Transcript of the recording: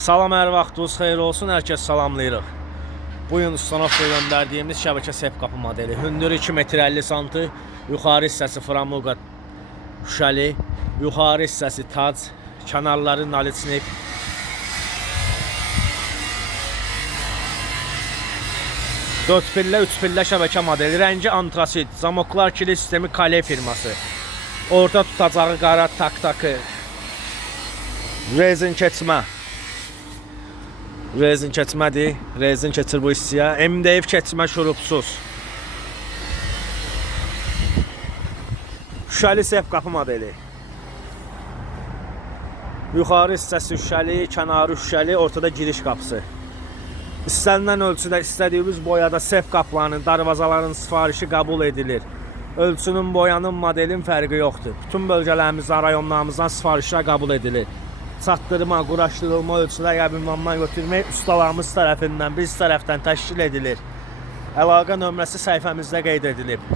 Salam, hər vaxtınız xeyir olsun, hər kəs salamlayırıq. Bugün ustanovka göndərdiyimiz şəbəkə sep qapı modeli. Hündür 2 metr 50 sm, yuxarı hissəsi framuqa şüşəli, yuxarı hissəsi tac, kənarları naliçnik. Dörd pillə, 3 pillə şəbəkə modeli. Rəngi antrasit, zamoklar kilit sistemi Kale firması. Orta tutacağı qara tak-takı, rezin keçmə. Rezin keçmədir, rezin keçir bu hissəyə. MDF keçmə şurupsuz. Şüşəli sep qapı modeli. Yuxarı hissəsi şüşəli, kənarı şüşəli, ortada giriş qapısı. İstənilən ölçüdə, istədiyimiz boyada sep qapılarının, darvazaların sifarişi qəbul edilir. Ölçünün, boyanın, modelin fərqi yoxdur. Bütün bölgələrimizdən, rayonlarımızdan sifarişlər qəbul edilir. Çatdırma, quraşdırılma, ölçülər ünvandan götürmək ustalarımız tərəfindən, biz tərəfdən təşkil edilir. Əlaqə nömrəsi səhifəmizdə qeyd edilib.